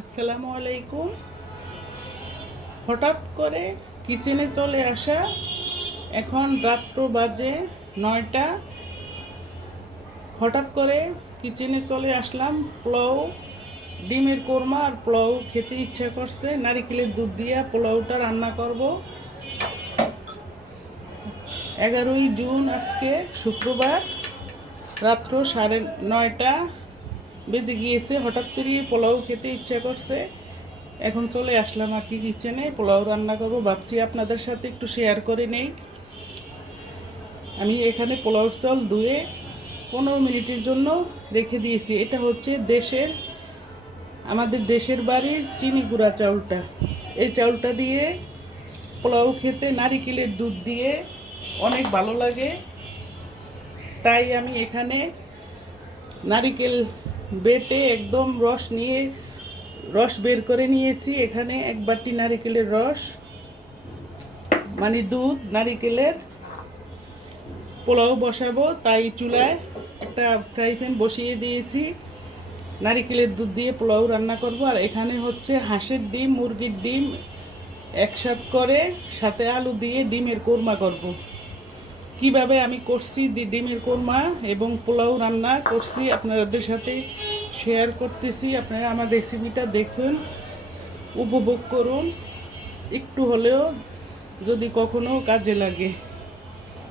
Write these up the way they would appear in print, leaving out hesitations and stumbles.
আসসালামু আলাইকুম। হঠাৎ করে কিচেনে চলে আসা। এখন রাত্র বাজে 9টা। হঠাৎ করে কিচেনে চলে আসলাম। পোলাও, ডিমের কোরমা আর পোলাও খেতে ইচ্ছা করছে। নারিকেলের দুধ দিয়ে পোলাওটা রান্না করব। 11ই জুন, আজকে শুক্রবার, রাত্র 9:30 বেজে গিয়েছে। হঠাৎ করে পোলাও খেতে ইচ্ছা করছে। এখন চলে আসলাম আর কি কিচেনে, পোলাও রান্না করব। ভাবছি আপনাদের সাথে একটু শেয়ার করে নেই। আমি এখানে পোলাও চাল ধুয়ে 15 মিনিটের জন্য রেখে দিয়েছি। এটা হচ্ছে আমাদের দেশের বাড়ির চিনি গুঁড়া চাউলটা। এই চাউলটা দিয়ে পোলাও খেতে নারিকেলের দুধ দিয়ে অনেক ভালো লাগে। তাই আমি এখানে নারিকেল বেটে একদম রস বের করে নিয়েছি। এখানে 1 বাটি নারিকেলের রস, মানে দুধ। নারিকেলের পোলাও বসাবো, তাই চুলায় একটা ফ্রাই প্যান বসিয়ে দিয়েছি। নারিকেলের দুধ দিয়ে পোলাও রান্না করব। আর এখানে হচ্ছে হাঁসের ডিম, মুরগির ডিম একসাথে করে সাথে আলু দিয়ে ডিমের কোরমা করব। কিভাবে আমি করছি ডিমের কোরমা এবং পোলাও রান্না করছি আপনাদের সাথে শেয়ার করতেছি। আপনারা আমার রেসিপিটা দেখুন, উপভোগ করুন, একটু হলেও যদি কখনো কাজে লাগে।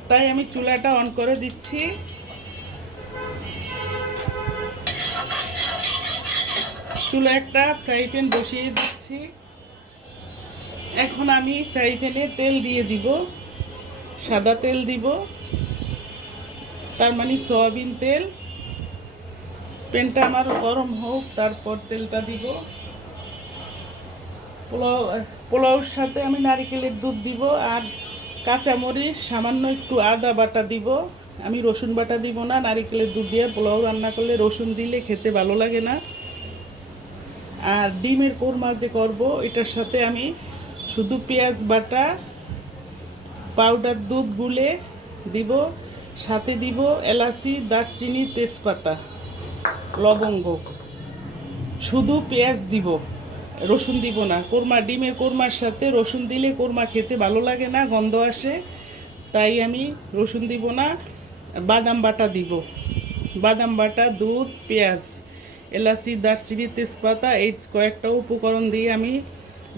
তাই আমি চুলাটা অন করে দিচ্ছি। চুলা একটা ফ্রাই প্যান বসিয়ে দিচ্ছি। এখন আমি ফ্রাই প্যানে তেল দিয়ে দিব, সাদা তেল দিব, তার মানে সয়াবিন তেল। প্যানটা আমার গরম হোক, তারপর তেলটা দিব। পোলাওর সাথে আমি নারিকেলের দুধ দিব আর কাঁচামরিচ, সামান্য একটু আদা বাটা দিব। আমি রসুন বাটা দিব না। নারিকেলের দুধ দিয়ে পোলাও রান্না করলে রসুন দিলে খেতে ভালো লাগে না। আর ডিমের কোরমা যে করব, এটার সাথে আমি শুধু পেঁয়াজ বাটা, পাউডার দুধ গুলে দিব, সাথে দিব এলাচি, দারচিনি, তেজপাতা, লবঙ্গ। শুধু পেঁয়াজ দিব, রসুন দিব না। ডিমের কোরমার সাথে রসুন দিলে কোরমা খেতে ভালো লাগে না, গন্ধ আসে। তাই আমি রসুন দিব না। বাদাম বাটা দিব, বাদাম বাটা, দুধ, পেঁয়াজ, এলাচি, দারচিনি, তেজপাতা, এই কয়েকটা উপকরণ দিয়ে আমি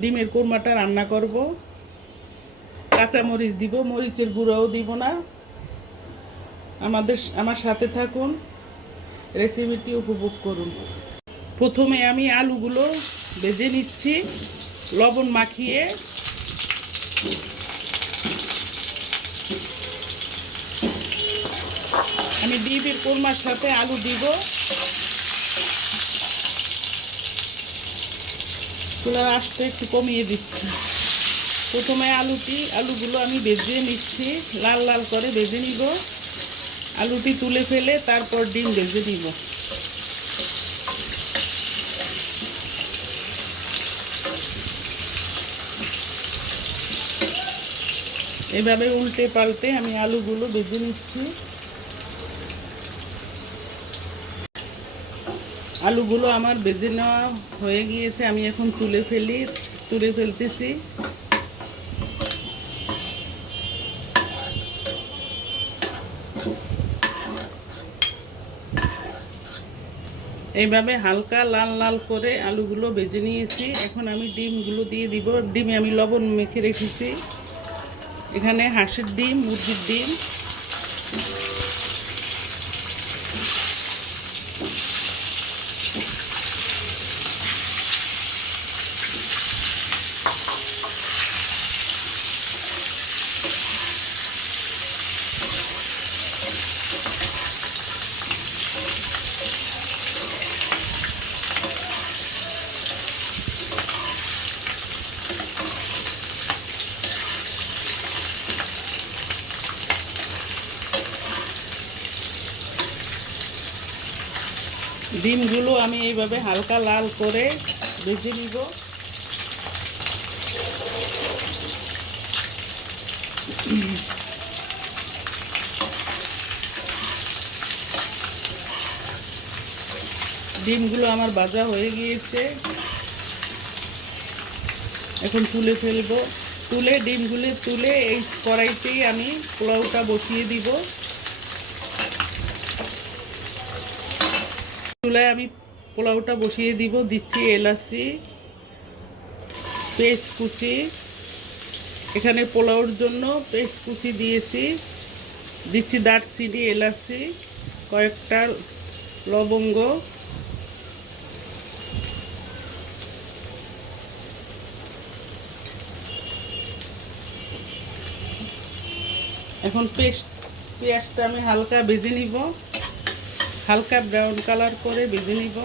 ডিমের কোরমাটা রান্না করব। কাঁচামরিচ দিব, মরিচের গুঁড়োও দিব না। আমার সাথে থাকুন, রেসিপিটি উপভোগ করুন। প্রথমে আমি আলুগুলো ভেজে নিচ্ছি লবণ মাখিয়ে। আমি ডিমের কোরমার সাথে আলু দিব। চুলার আঁচটা একটু কমিয়ে দিচ্ছি। প্রথমে আলুগুলো আমি ভেজে নিচ্ছি, লাল লাল করে ভেজে নিব। আলুটি তুলে ফেলে তারপর ডিম ভেজে নিব। এভাবে উল্টে পাল্টে আমি আলুগুলো ভেজে নিচ্ছি। আলুগুলো আমার ভেজে নেওয়া হয়ে গিয়েছে। আমি এখন তুলে ফেলতেছি। এইভাবে হালকা লাল লাল করে আলুগুলো ভেজে নিয়েছি। এখন আমি ডিমগুলো দিয়ে দিব। ডিমে আমি লবণ মেখে রেখেছি। এখানে হাঁসের ডিম, মুরগির ডিম, ডিমগুলো আমি এইভাবে হালকা লাল করে ভেজে নিব। ডিমগুলো আমার ভাজা হয়ে গিয়েছে। এখন তুলে ফেলবো। তুলে ডিমগুলো তুলে এই কড়াইতেই আমি পোলাওটা বসিয়ে দিব। চুলায় আমি পোলাওটা বসিয়ে দিব। দিচ্ছি এলাচি পেস্ট কুচি, এখানে পোলাওর জন্য পেস্ট কুচি দিয়েছি। দিচ্ছি দারচিনি, এলাচি, কয়েকটা লবঙ্গ, এখন পেঁয়াজটা আমি হালকা ভেজে নিব, হালকা ব্রাউন কালার করে ভেজে নিব।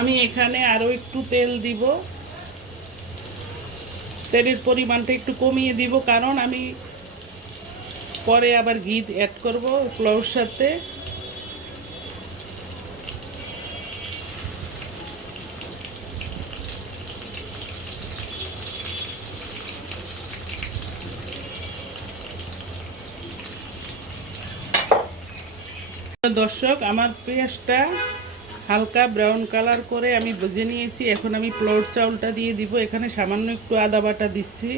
আমি এখানে আরও একটু তেল দিব। তেলের পরিমাণটা একটু কমিয়ে দিব, কারণ আমি পরে আবার ঘি অ্যাড করব পোলাওর সাথে। দর্শক, আমার পেঁয়াজটা হালকা ব্রাউন কালার করে আমি ভেজে নিয়েছি। এখন আমি পোলাওর চাউলটা দিয়ে দিব। এখানে সামান্য একটু আদা বাটা দিচ্ছি।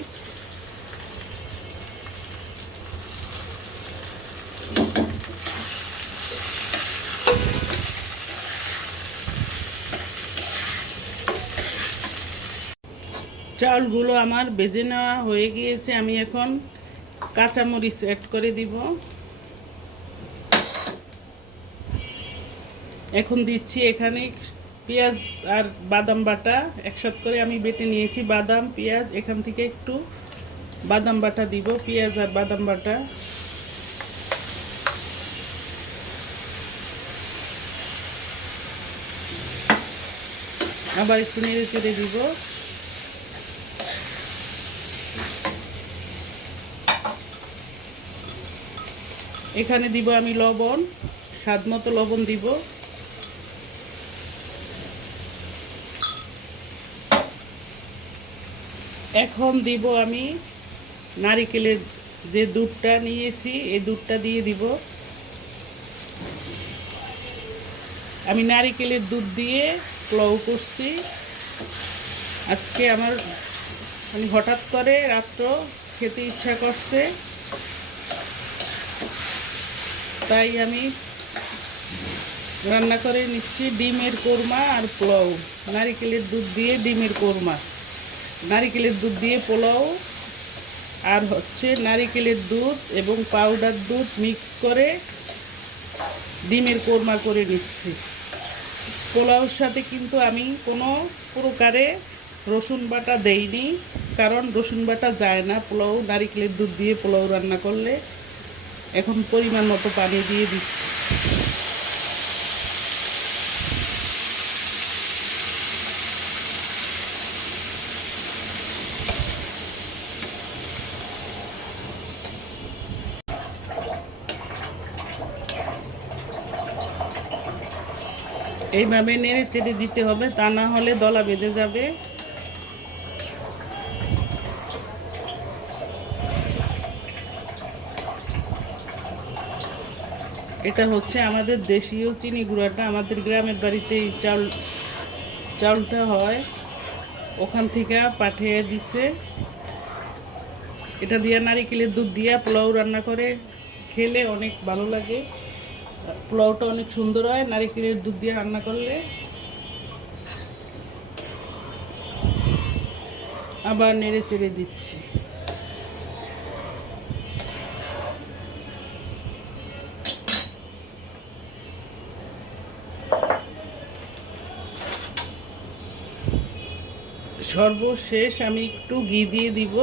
চাউলগুলো আমার ভেজে নেওয়া হয়ে গিয়েছে। আমি এখন কাঁচামরিচ অ্যাড করে দিব। এখন দিচ্ছি এখানে পেঁয়াজ আর বাদাম বাটা একসাথে করে আমি বেটে নিয়েছি। বাদাম পেঁয়াজ, এখান থেকে একটু বাদাম বাটা দিব, পেঁয়াজ আর বাদাম বাটা। আবার একটু নেড়ে চেড়ে দিব। এখানে দিব আমি লবণ, স্বাদ মতো লবণ দিব। এখন দিব আমি নারিকেলের যে দুধটা নিয়েছি, এই দুধটা দিয়ে দিব। আমি নারিকেলের দুধ দিয়ে পোলাও করছি আজকে। আমার হঠাৎ করে রাত্র খেতে ইচ্ছা করছে, তাই আমি রান্না করে নিচ্ছি ডিমের কোরমা আর পোলাও। নারিকেলের দুধ দিয়ে ডিমের কোরমা, নারিকেলের দুধ দিয়ে পোলাও, আর হচ্ছে নারিকেলের দুধ এবং পাউডার দুধ মিক্স করে ডিমের কোরমা করে নিচ্ছি। পোলাওর সাথে কিন্তু আমি কোনো প্রকারে রসুন বাটা দেইনি, কারণ রসুন বাটা যায় না পোলাও, নারিকেলের দুধ দিয়ে পোলাও রান্না করলে। এখন পরিমাণ মতো পানি দিয়ে দিচ্ছি। এইভাবে নেড়ে চেড়ে দিতে হবে, তা না হলে দলা বেঁধে যাবে। এটা হচ্ছে আমাদের দেশীয় চিনি গুঁড়াটা। আমাদের গ্রামের বাড়িতে এই চাউলটা হয়, ওখান থেকে পাঠিয়ে দিছে। এটা দিয়ে নারিকেলের দুধ দিয়ে পোলাও রান্না করে খেলে অনেক ভালো লাগে। পোলাওটা অনেক সুন্দর হয় নারিকেলের দুধ দিয়ে রান্না করলে। আবার নেড়ে চেড়ে দিচ্ছি। সর্বশেষ আমি একটু ঘি দিয়ে দিব।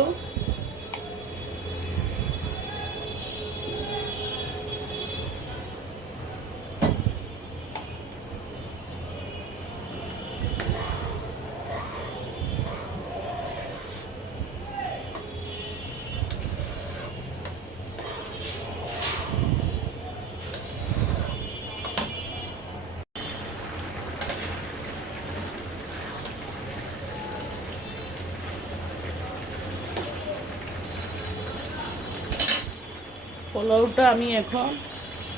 পোলাওটা আমি এখন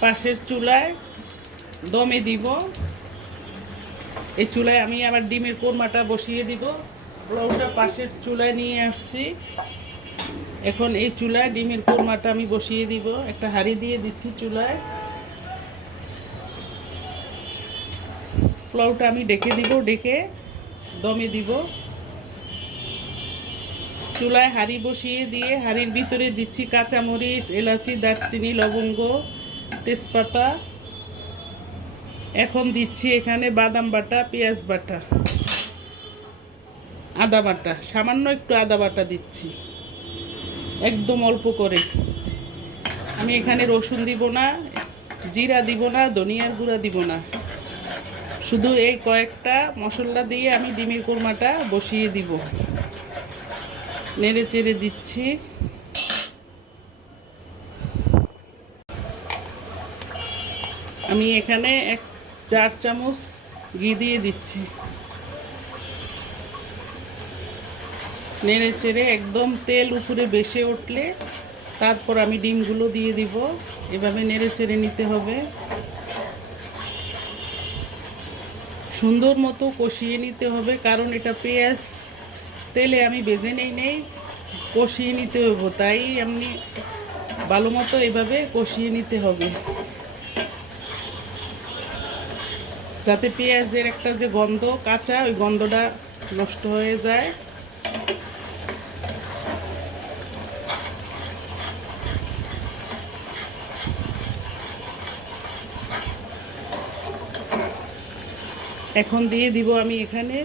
পাশের চুলায় দমে দিব। এই চুলায় আমি আবার ডিমের কোরমাটা বসিয়ে দিব। পোলাওটা পাশের চুলায় নিয়ে আসছি। এখন এই চুলায় ডিমের কোরমাটা আমি বসিয়ে দিব। একটা হাঁড়ি দিয়ে দিচ্ছি চুলায়। পোলাওটা আমি ডেকে দিব, ডেকে দমে দিব। চুলায় হাঁড়ি বসিয়ে দিয়ে হাঁড়ির ভিতরে দিচ্ছি কাঁচামরিচ, এলাচি, দারচিনি, লবঙ্গ, তেজপাতা। এখন দিচ্ছি এখানে বাদাম বাটা, পেঁয়াজ বাটা, আদা বাটা, সামান্য একটু আদা বাটা দিচ্ছি, একদম অল্প করে। আমি এখানে রসুন দিব না, জিরা দিব না, ধনিয়ার গুঁড়া দিব না। শুধু এই কয়েকটা মশলা দিয়ে আমি ডিমের কোরমাটা বসিয়ে দিব। নেড়ে চেড়ে দিচ্ছি। আমি এখানে 4 চামচ ঘি দিয়ে দিচ্ছি। নেড়ে চেড়ে একদম তেল উপরে ভেসে উঠলে তারপর আমি ডিমগুলো দিয়ে দিব। এভাবে নেড়ে চেড়ে নিতে হবে। সুন্দর মতো কষিয়ে নিতে হবে, কারণ এটা পেঁয়াজ তেলে আমি ভেজে নেই, কষিয়ে নিতে হবে। তাই এমনি ভালো মতো এভাবে কষিয়ে নিতে হবে, যাতে পেঁয়াজের একটা যে গন্ধ কাঁচা, ওই গন্ধটা নষ্ট হয়ে যায়। এখন দিয়ে দিব আমি এখানে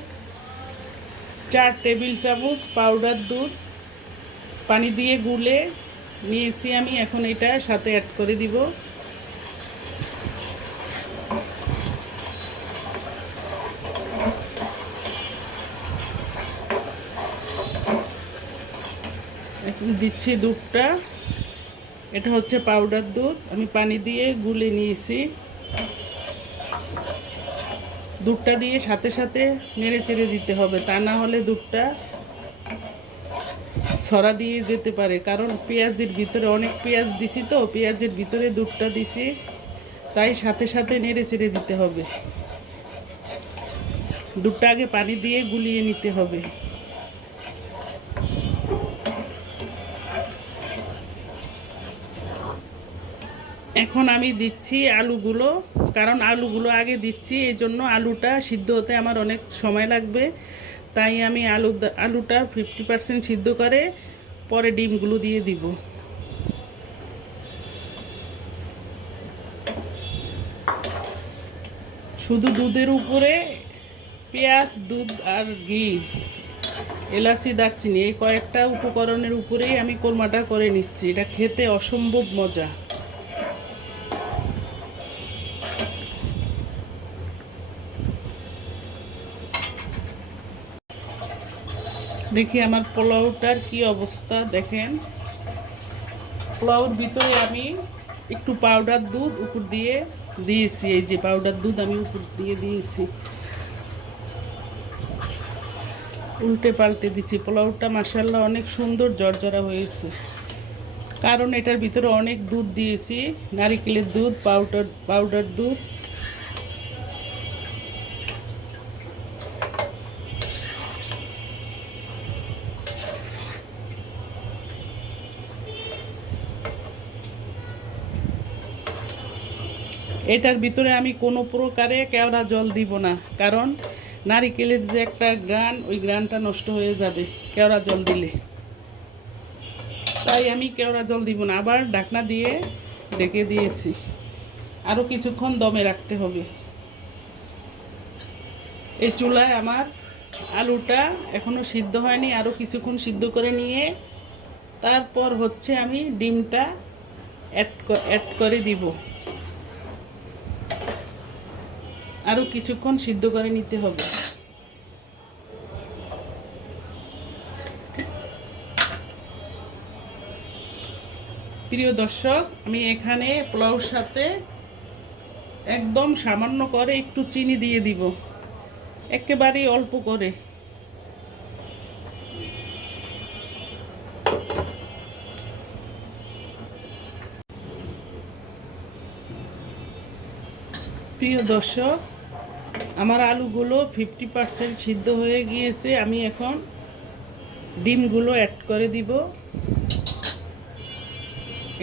4 টেবিল চামচ পাউডার দুধ, পানি দিয়ে গুলে নিয়েছি আমি। এখন এটা সাথে অ্যাড করে দিব। এখন দিচ্ছি দুধটা। এটা হচ্ছে পাউডার দুধ, আমি পানি দিয়ে গুলে নিয়েছি। দুধটা দিয়ে সাথে সাথে নেড়ে চেড়ে দিতে হবে, তা না হলে দুধটা ছড়া দিয়ে যেতে পারে। কারণ পেঁয়াজের ভিতরে অনেক পেঁয়াজ দিছি, তো পেঁয়াজের ভিতরে দুধটা দিছি, তাই সাথে সাথে নেড়ে চেড়ে দিতে হবে। দুধটা আগে পানি দিয়ে গুলিয়ে নিতে হবে। এখন আমি দিচ্ছি আলুগুলো, কারণ আলুগুলো আগে দিচ্ছি, এই জন্য আলুটা সিদ্ধ হতে আমার অনেক সময় লাগবে। তাই আমি আলুটা 50% সিদ্ধ করে পরে ডিমগুলো দিয়ে দিব। শুধু দুধের উপরে পেঁয়াজ, দুধ আর ঘি, এলাচি, দারচিনি, এই কয়েকটা উপকরণের উপরেই আমি কোরমাটা করে নিচ্ছি। এটা খেতে অসম্ভব মজা। দেখি আমার পোলাওটার কি অবস্থা। দেখেন, পোলাওর ভিতরে আমি একটু পাউডার দুধ উপর দিয়ে দিয়েছি। এই যে পাউডার দুধ আমি উপর দিয়ে দিয়েছি, উল্টে পাল্টে দিচ্ছি। পোলাওটা মাশাআল্লাহ অনেক সুন্দর জর্জরা হয়েছে, কারণ এটার ভিতরে অনেক দুধ দিয়েছি, নারিকেলের দুধ, পাউডার দুধ। এটার ভিতরে আমি কোনো প্রকারে কেওড়া জল দিব না, কারণ নারিকেলের যে একটা গ্রান, ওই গ্রানটা নষ্ট হয়ে যাবে কেওড়া জল দিলে। তাই আমি কেওড়া জল দিব না। আবার ঢাকনা দিয়ে ঢেকে দিয়েছি। আরও কিছুক্ষণ দমে রাখতে হবে। এই চুলায় আমার আলুটা এখনও সিদ্ধ হয়নি, আরও কিছুক্ষণ সিদ্ধ করে নিয়ে তারপর হচ্ছে আমি ডিমটা অ্যাড করে দিব। আরও কিছুক্ষণ সিদ্ধ করে নিতে হবে। প্রিয় দর্শক, আমি এখানে পোলাওর সাথে একদম সামান্য করে একটু চিনি দিয়ে দিব, একেবারেই অল্প করে। প্রিয় দর্শক, আমার আলুগুলো 50% সিদ্ধ হয়ে গিয়েছে। আমি এখন ডিমগুলো অ্যাড করে দিব।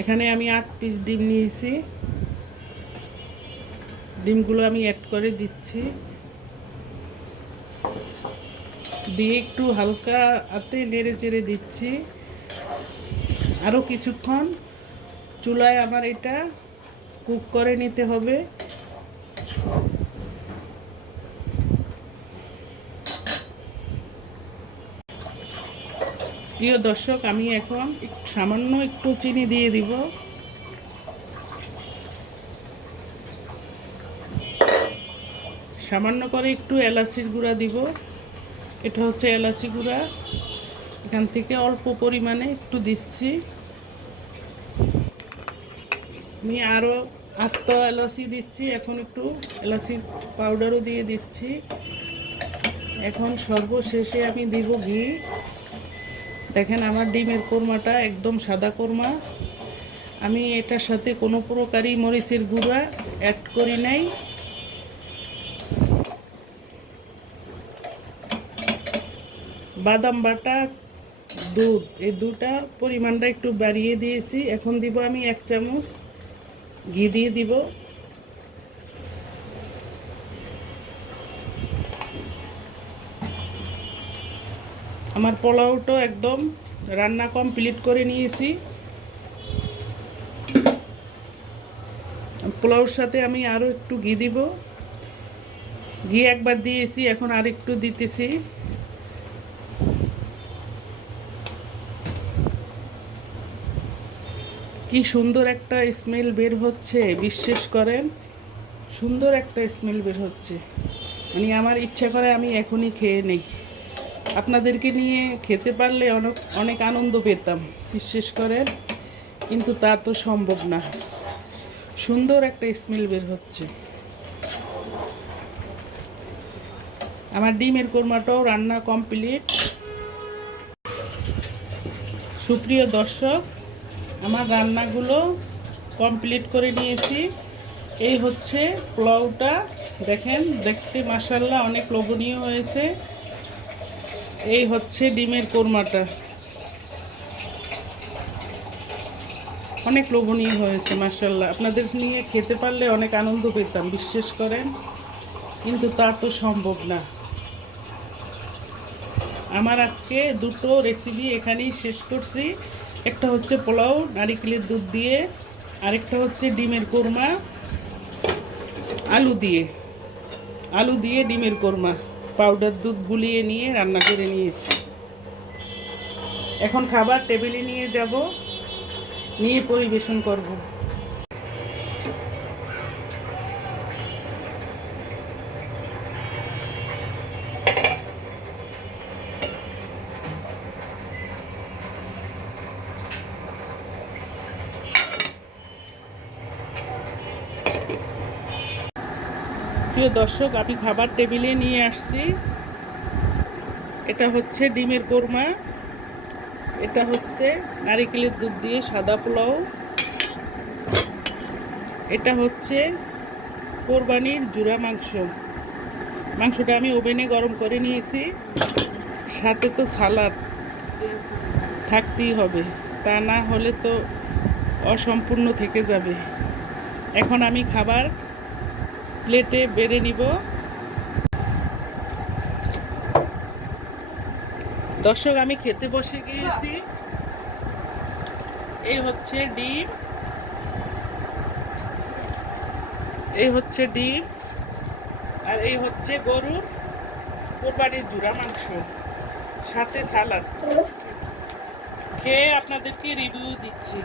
এখানে আমি 8 পিস ডিম নিয়েছি। ডিমগুলো আমি অ্যাড করে দিচ্ছি, দিয়ে একটু হালকা হাতে নেড়ে চেড়ে দিচ্ছি। আরও কিছুক্ষণ চুলায় আমার এটা কুক করে নিতে হবে। প্রিয় দর্শক, আমি এখন সামান্য একটু চিনি দিয়ে দিব। সামান্য করে একটু এলাচির গুঁড়া দিব। এটা হচ্ছে এলাচি গুঁড়া, এখান থেকে অল্প পরিমাণে একটু দিচ্ছি। আমি আরও আস্ত এলাচি দিচ্ছি, এখন একটু এলাচির পাউডারও দিয়ে দিচ্ছি। এখন সর্বশেষে আমি দিব ঘি। দেখেন আমার ডিমের কোরমাটা একদম সাদা কোরমা। আমি এটার সাথে কোনো প্রকারই মরিচের গুঁড়া অ্যাড করি নাই। বাদাম বাটা, দুধ, এই দুটা পরিমাণটা একটু বাড়িয়ে দিয়েছি। এখন দিব আমি 1 চামচ ঘি দিয়ে দিব। আমার পোলাওটা একদম রান্না কমপ্লিট করে নিয়েছি। পোলাওর সাথে আমি আরও একটু ঘি দিব। ঘি একবার দিয়েছি, এখন আর একটু দিতেছি। কি সুন্দর একটা স্মেল বের হচ্ছে, বিশ্বাস করেন, সুন্দর একটা স্মেল বের হচ্ছে। মানে আমার ইচ্ছা করে আমি এখনই খেয়ে নেই। আপনাদেরকে নিয়ে খেতে পারলে অনেক অনেক আনন্দ পেতাম, বিশ্বাস করেন, কিন্তু তা তো সম্ভব না। সুন্দর একটা স্মেল বের হচ্ছে। আমার ডিমের কোরমাটাও রান্না কমপ্লিট। সুপ্রিয় দর্শক, আমার রান্নাগুলো কমপ্লিট করে নিয়েছি। এই হচ্ছে পোলাওটা, দেখেন দেখতে মাশাআল্লাহ অনেক লোভনীয় হয়েছে। এই হচ্ছে ডিমের কোরমাটা, অনেক লোভনীয় হয়েছে মাশাআল্লাহ। আপনাদের নিয়ে খেতে পারলে অনেক আনন্দ পেতাম, বিশ্বাস করেন, কিন্তু তা তো সম্ভব না। আমার আজকে দুটো রেসিপি এখানেই শেষ করছি। একটা হচ্ছে পোলাও নারিকেলের দুধ দিয়ে, আরেকটা হচ্ছে ডিমের কোরমা আলু দিয়ে ডিমের কোরমা পাউডার দুধ গুলিয়ে নিয়ে রান্না করে নিয়েছি। এখন খাবার টেবিলে নিয়ে যাব, নিয়ে পরিবেশন করব। প্রিয় দর্শক, আমি খাবার টেবিলে নিয়ে আসছি। এটা হচ্ছে ডিমের কোরমা, এটা হচ্ছে নারিকেলের দুধ দিয়ে সাদা পোলাও, এটা হচ্ছে কোরবানির জুরা মাংসটা আমি ওভেনে গরম করে নিয়েছি। সাথে তো সালাদ থাকতেই হবে, তা না হলে তো অসম্পূর্ণ থেকে যাবে। এখন আমি খাবার প্লেটে বেড়ে নিব। দর্শক, আমি খেতে বসে গিয়েছি। এই হচ্ছে ডিম, আর এই হচ্ছে গরুর কোরবানির জুরা মাংস, সাথে সালাদ। খেয়ে আপনাদেরকে রিভিউ দিচ্ছি।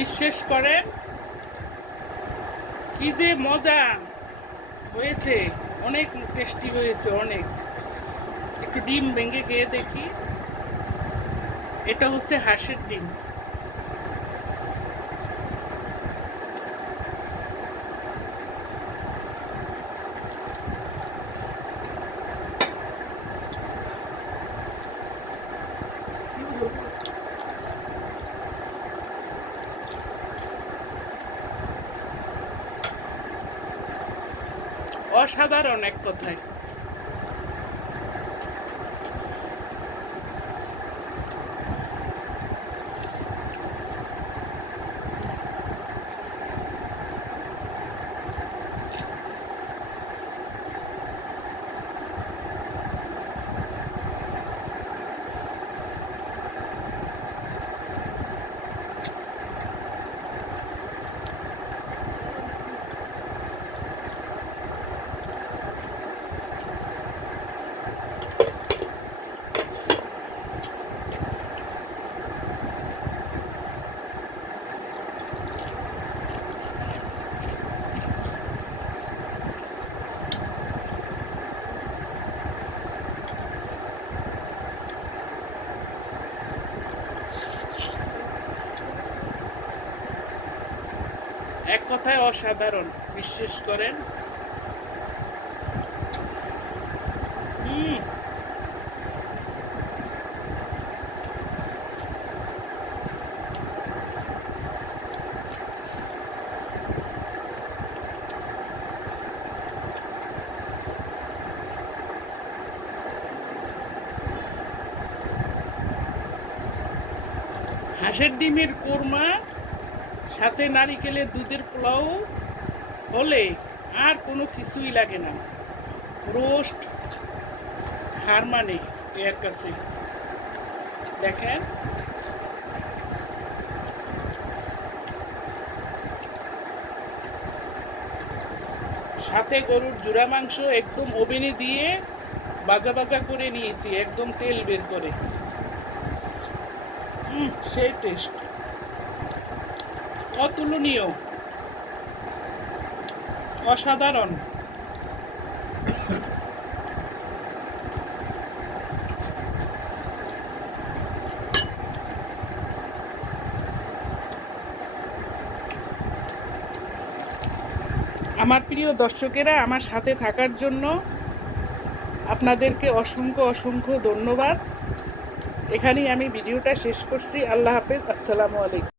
বিশ্বাস করেন, কি যে মজা হয়েছে, অনেক টেস্টি হয়েছে, অনেক। একটু ডিম ভেঙে খেয়ে দেখি। এটা হচ্ছে হাঁসের ডিম। অসাধারণ এক কথায়। এক কথায় অসাধারণ, বিশ্বাস করেন। হাঁসের ডিমের কোরমা সাথে নারিকেলের দুধের পোলাও হলে আর কোনো কিছুই লাগে না। রোস্ট হার মানে এর কাছে। দেখেন, সাথে গরুর জোড়া মাংস একদম ওভেনে দিয়ে ভাজা ভাজা করে নিয়েছি, একদম তেল বের করে। সেই টেস্ট অতুলনীয়, অসাধারণ। আমার প্রিয় দর্শকেরা, আমার সাথে থাকার জন্য আপনাদেরকে অসংখ্য অসংখ্য ধন্যবাদ। এখানেই আমি ভিডিওটা শেষ করছি। আল্লাহ হাফেজ, আসসালামু আলাইকুম।